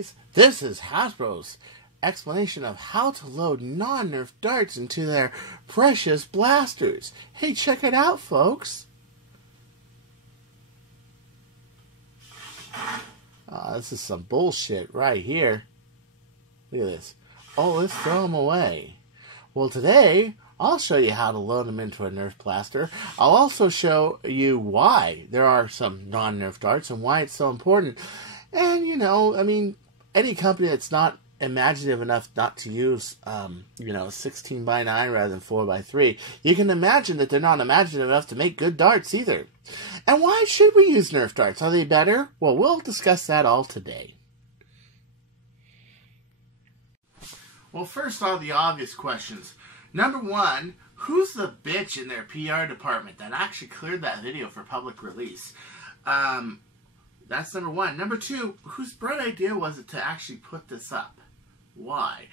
guys, this is Hasbro's explanation of how to load non-Nerf darts into their precious blasters. Hey, check it out, folks. This is some bullshit right here. Look at this. Oh, let's throw them away. Well, today, I'll show you how to load them into a Nerf blaster. I'll also show you why there are some non-Nerf darts and why it's so important. And, you know, I mean, any company that's not imaginative enough not to use, 16 by 9 rather than 4 by 3, you can imagine that they're not imaginative enough to make good darts either. And why should we use Nerf darts? Are they better? Well, we'll discuss that all today. Well, first, all the obvious questions. Number one, who's the bitch in their PR department that actually cleared that video for public release? That's number one. Number two, whose bright idea was it to actually put this up? Why?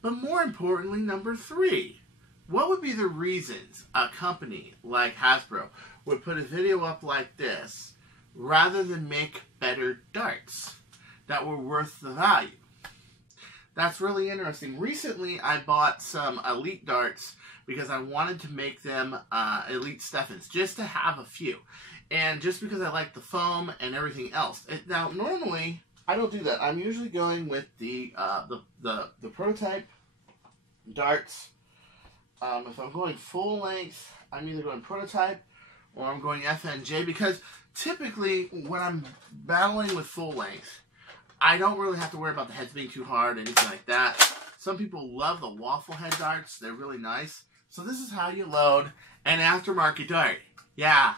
But more importantly, number three, what would be the reasons a company like Hasbro would put a video up like this rather than make better darts that were worth the value? That's really interesting. Recently, I bought some Elite darts because I wanted to make them Elite Steffens, just to have a few. And just because I like the foam and everything else. Now, normally, I don't do that. I'm usually going with the prototype darts. If I'm going full length, I'm either going prototype or I'm going FNJ, because typically, when I'm battling with full length, I don't really have to worry about the heads being too hard or anything like that. Some people love the waffle head darts. They're really nice. So this is how you load an aftermarket dart. Yeah.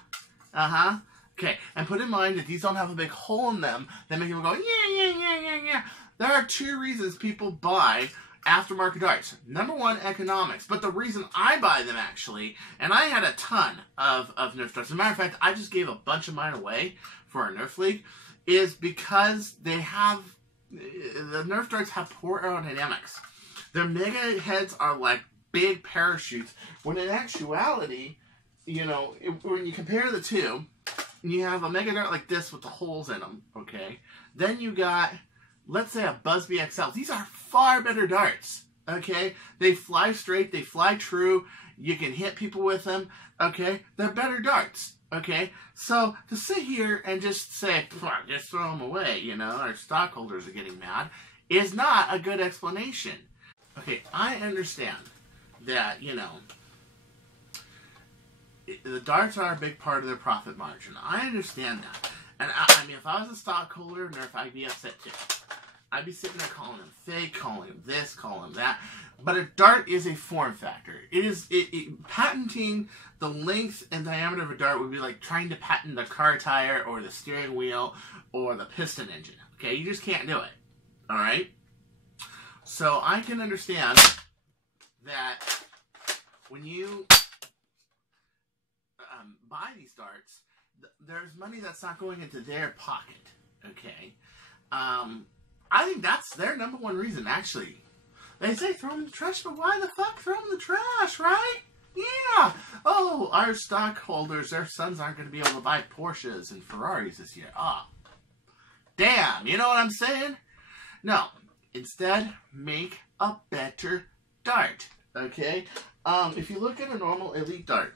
Okay. And put in mind that these don't have a big hole in them that make people go, yeah. There are two reasons people buy aftermarket darts. Number one, economics. But the reason I buy them, actually, and I had a ton of Nerf darts. As a matter of fact, I just gave a bunch of mine away for our Nerf League, is because the Nerf darts have poor aerodynamics. Their mega heads are like big parachutes, when in actuality, when you compare the two, you have a mega dart like this with the holes in them, okay? Then you got, let's say, a Busby XL. These are far better darts, okay? They fly straight, they fly true, you can hit people with them, okay? They're better darts. Okay, so to sit here and just say, just throw them away, our stockholders are getting mad, is not a good explanation. Okay, I understand that, the darts are a big part of their profit margin. I understand that. And I mean, if I was a stockholder of Nerf, I'd be upset too. I'd be sitting there calling them fake, calling them this, calling them that. But a dart is a form factor. Patenting the length and diameter of a dart would be like trying to patent the Cartaya or the steering wheel or the piston engine. Okay, you just can't do it. All right? So I can understand that when you buy these darts, there's money that's not going into their pocket. Okay? I think that's their number one reason, actually. They say throw them in the trash, but why the fuck throw them in the trash, right? Yeah. Oh, our stockholders, their sons aren't going to be able to buy Porsches and Ferraris this year. Damn, you know what I'm saying? No. Instead, make a better dart, okay? If you look at a normal Elite dart,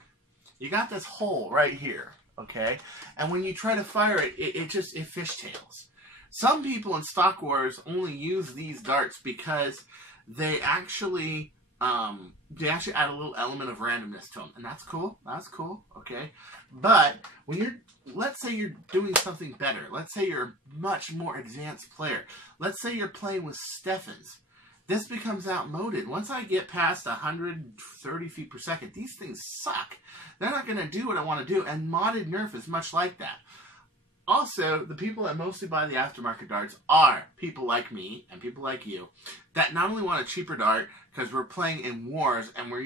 you got this hole right here, okay? And when you try to fire it, it fishtails. Some people in Stock Wars only use these darts because they actually add a little element of randomness to them. And that's cool. That's cool. Okay. But when let's say you're doing something better. Let's say you're a much more advanced player. Let's say you're playing with Steffens. This becomes outmoded. Once I get past 130 feet per second, these things suck. They're not going to do what I want to do. And modded Nerf is much like that. Also, the people that mostly buy the aftermarket darts are people like me and people like you that not only want a cheaper dart because we're playing in wars and we're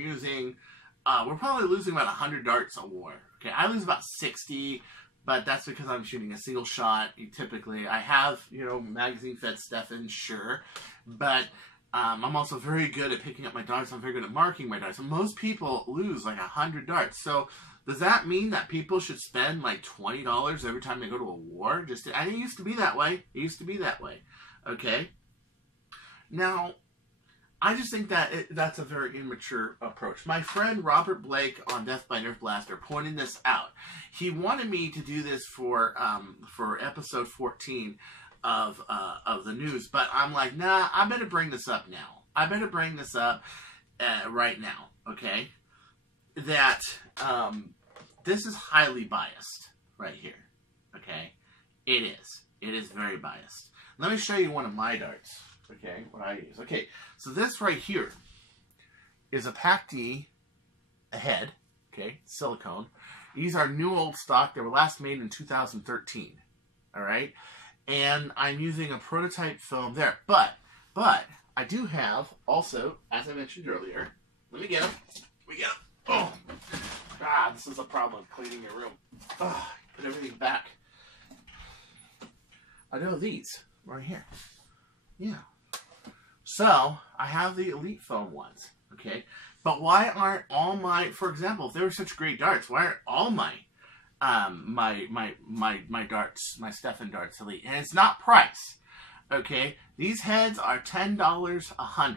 probably losing about 100 darts a war. Okay, I lose about 60, but that's because I'm shooting a single shot. Typically, I have, magazine-fed Steffens, sure, but I'm also very good at picking up my darts. I'm very good at marking my darts. And most people lose like 100 darts. So does that mean that people should spend like $20 every time they go to a war? I mean, it used to be that way. It used to be that way. Okay? Now, I just think that that's a very immature approach. My friend Robert Blake on Death by Nerf Blaster pointed this out. He wanted me to do this for episode 14 of the news, but I'm like, nah, I better bring this up now. I better bring this up right now, okay? That this is highly biased right here, okay? It is. It is very biased. Let me show you one of my darts. Okay, what I use. Okay, so this right here is a PAC-D, a head, okay, silicone. These are new old stock. They were last made in 2013, all right? And I'm using a prototype foam there. But I do have also, as I mentioned earlier, let me get them. We get them. Oh, God, this is a problem cleaning your room. Oh, put everything back. I know these right here. Yeah. So, I have the Elite Foam ones, okay? But why aren't all my, for example, if they were such great darts, why aren't all my darts, my Stefan darts Elite? And it's not price, okay? These heads are $10 $100.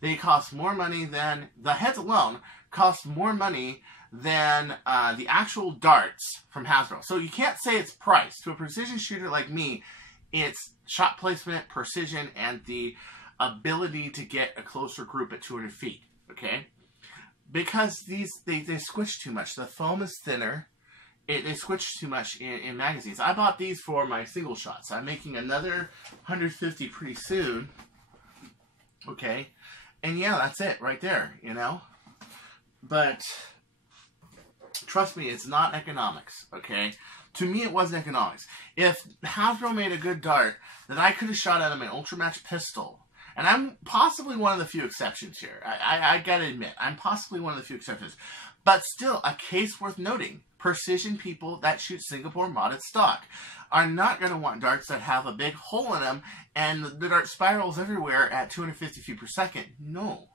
They cost more money than, the heads alone cost more money than the actual darts from Hasbro. So you can't say it's price. To a precision shooter like me, it's shot placement, precision, and the ability to get a closer group at 200 feet, okay? Because these, they squish too much. The foam is thinner. They squish too much in magazines. I bought these for my single shots. I'm making another 150 pretty soon, okay? And yeah, that's it right there, you know? But trust me, it's not economics, okay? To me, it wasn't economics. If Hasbro made a good dart that I could have shot out of my Ultramatch pistol, and I'm possibly one of the few exceptions here. I gotta admit, I'm possibly one of the few exceptions. But still, a case worth noting. Precision people that shoot Singapore modded stock are not going to want darts that have a big hole in them and the dart spirals everywhere at 250 feet per second. No.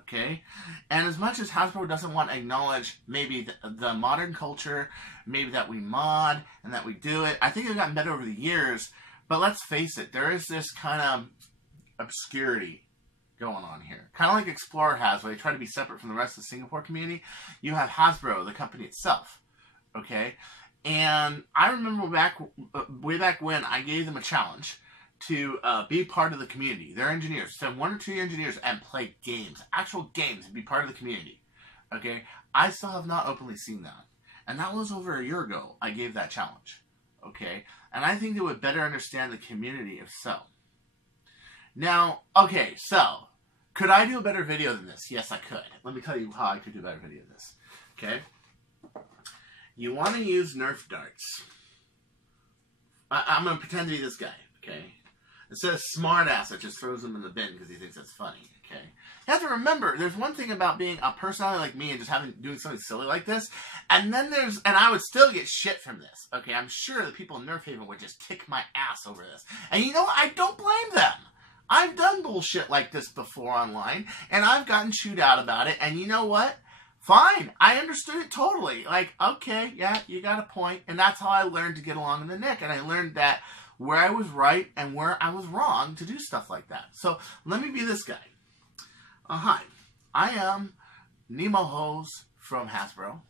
Okay? And as much as Hasbro doesn't want to acknowledge maybe the modern culture, maybe that we mod and that we do it, I think they've gotten better over the years. But let's face it, there is this kind of obscurity going on here. Kind of like Explorer has, where they try to be separate from the rest of the Singapore community. You have Hasbro, the company itself. Okay? And I remember way back when I gave them a challenge to be part of the community. They're engineers. Send 1 or 2 engineers and play games. Actual games. And be part of the community. Okay? I still have not openly seen that. And that was over a year ago I gave that challenge. Okay? And I think they would better understand the community if so. Now, okay, so, could I do a better video than this? Yes, I could. Let me tell you how I could do a better video than this. Okay? You want to use Nerf darts. I'm going to pretend to be this guy, okay? It says smartass that just throws them in the bin because he thinks that's funny, okay? You have to remember, there's one thing about being a personality like me and just doing something silly like this, and then and I would still get shit from this, okay? I'm sure the people in Nerf Haven would just kick my ass over this. And you know what? I don't blame them. I've done bullshit like this before online, and I've gotten chewed out about it, and you know what? Fine. I understood it totally. Like, okay, yeah, you got a point, and that's how I learned to get along in the Nick, and I learned that where I was right and where I was wrong to do stuff like that. So, let me be this guy. Hi, I am Nemo Hose from Hasbro,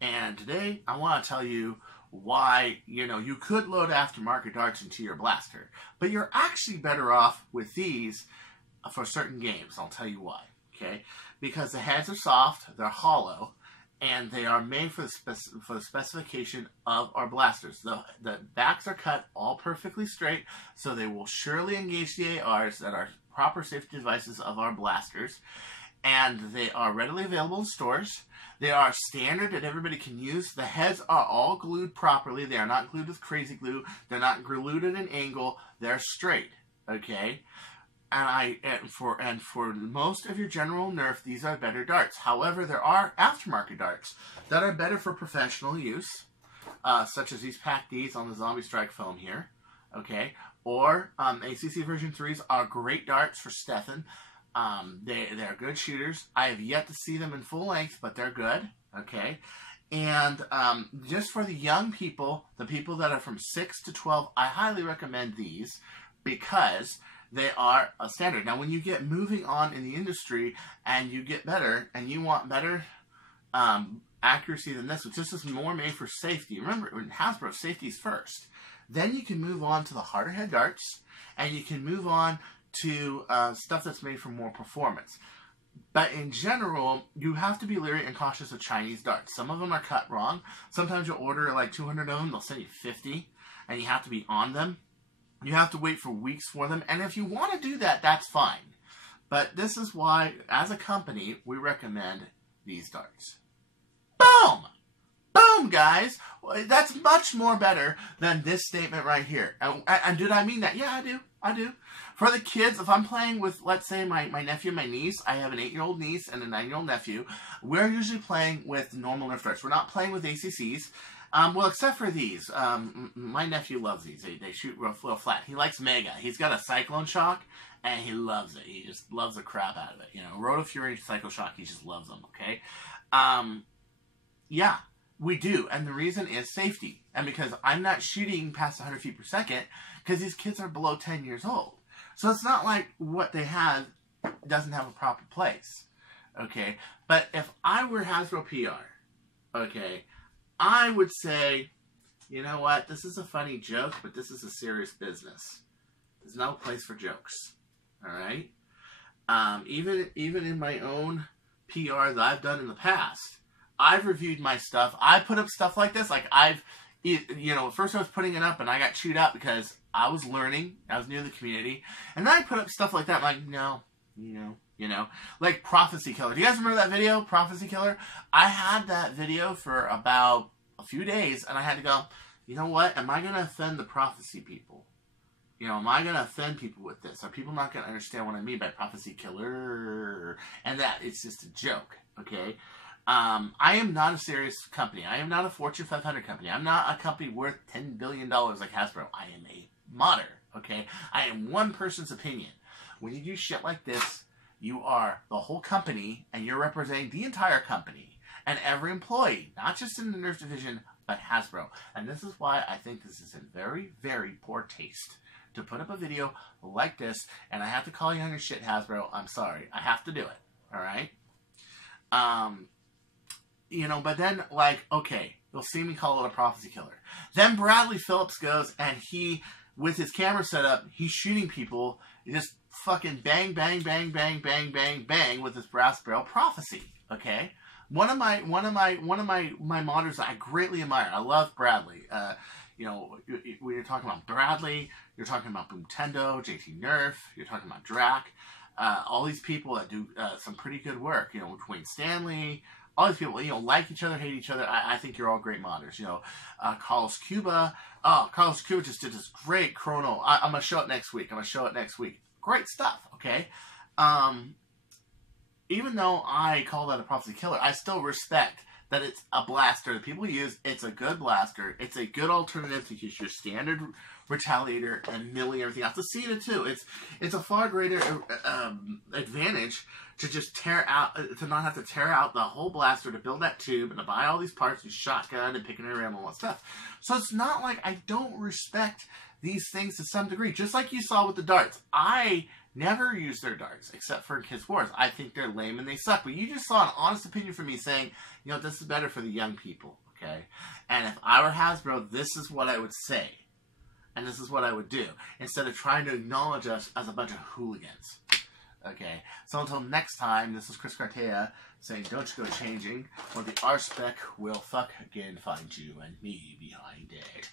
and today I want to tell you why, you could load aftermarket darts into your blaster, but you're actually better off with these for certain games. I'll tell you why, okay? Because the heads are soft, they're hollow, and they are made for the specification of our blasters. The backs are cut all perfectly straight, so they will surely engage the ARs that are proper safety devices of our blasters, and they are readily available in stores. They are standard that everybody can use. The heads are all glued properly. They are not glued with crazy glue. They're not glued at an angle. They're straight, okay? And for most of your general Nerf, these are better darts. However, there are aftermarket darts that are better for professional use, such as these PAC-Ds on the Zombie Strike foam here, okay? Or ACC version 3s are great darts for Stefan. They're good shooters. I have yet to see them in full length, but they're good, okay? And just for the young people, the people that are from 6 to 12, I highly recommend these. because they are a standard. Now, when you get moving on in the industry and you get better and you want better accuracy than this, which this is more made for safety. Remember, in Hasbro, safety is first. Then you can move on to the harder head darts, and you can move on to stuff that's made for more performance. But in general, you have to be leery and cautious of Chinese darts. Some of them are cut wrong. Sometimes you'll order like 200 of them, they'll send you 50, and you have to be on them. You have to wait for weeks for them, and if you want to do that, that's fine. But this is why, as a company, we recommend these darts. Boom! Boom, guys! That's much more better than this statement right here. And did I mean that? Yeah, I do. I do. For the kids, if I'm playing with, let's say, my nephew and my niece, I have an 8-year-old niece and a 9-year-old nephew, we're usually playing with normal Nerf darts. We're not playing with ACCs. Well, except for these. My nephew loves these. They shoot real flat. He likes Mega. He's got a Cyclone Shock, and he loves it. He just loves the crap out of it. You know, Roto Fury, Cyclone Shock, he just loves them, okay? Yeah, we do. And the reason is safety. And because I'm not shooting past 100 feet per second, because these kids are below 10 years old. So it's not like what they have doesn't have a proper place, okay? But if I were Hasbro PR, okay, I would say, you know what, this is a funny joke, but this is a serious business. There's no place for jokes, all right? Even in my own PR that I've done in the past, I've reviewed my stuff. I put up stuff like this. Like you know, first I was putting it up and I got chewed up because I was learning. I was new to the community. And then I put up stuff like that. I'm like, no, you know, like Prophecy Killer. Do you guys remember that video, Prophecy Killer? I had that video for about a few days and I had to go, you know what? Am I going to offend the prophecy people? You know, am I going to offend people with this? Are people not going to understand what I mean by Prophecy Killer? And that it's just a joke, okay? I am not a serious company. I am not a Fortune 500 company. I'm not a company worth $10 billion like Hasbro. I am a modder, okay? I am one person's opinion. When you do shit like this, you are the whole company, and you're representing the entire company and every employee, not just in the Nerf division, but Hasbro. And this is why I think this is in very, very poor taste to put up a video like this, and I have to call you on your shit, Hasbro. I'm sorry. I have to do it, all right? You know, but then, like, okay, they'll see me call it a Prophecy Killer. Then Bradley Phillips goes, and he, with his camera set up, he's shooting people, just fucking bang, bang, bang, bang, bang, bang, bang with his brass barrel Prophecy, okay? One of my modders that I greatly admire. I love Bradley. You know, when you're talking about Bradley, you're talking about Boomtendo, JT Nerf, you're talking about Drac, all these people that do some pretty good work. You know, Dwayne Stanley. All these people, you know, like each other, hate each other. I think you're all great modders. You know, Carlos Cuba. Oh, Carlos Cuba just did this great chrono. I'm going to show it next week. Great stuff, okay? Even though I call that a Prophecy Killer, I still respect that it's a blaster that people use. It's a good blaster. It's a good alternative to use your standard Retaliator and Millie and everything else. The Cena too. It's a far greater advantage to just tear out, to not have to tear out the whole blaster to build that tube and to buy all these parts and shotgun and picking around and all that stuff. So it's not like I don't respect these things to some degree. Just like you saw with the darts. I never use their darts except for Kids Wars. I think they're lame and they suck. But you just saw an honest opinion from me saying, you know, this is better for the young people, okay? And if I were Hasbro, this is what I would say. And this is what I would do. Instead of trying to acknowledge us as a bunch of hooligans. Okay, so until next time, this is Chris Cartaya saying, don't you go changing, or the R-Spec will fuck again find you and me behind it.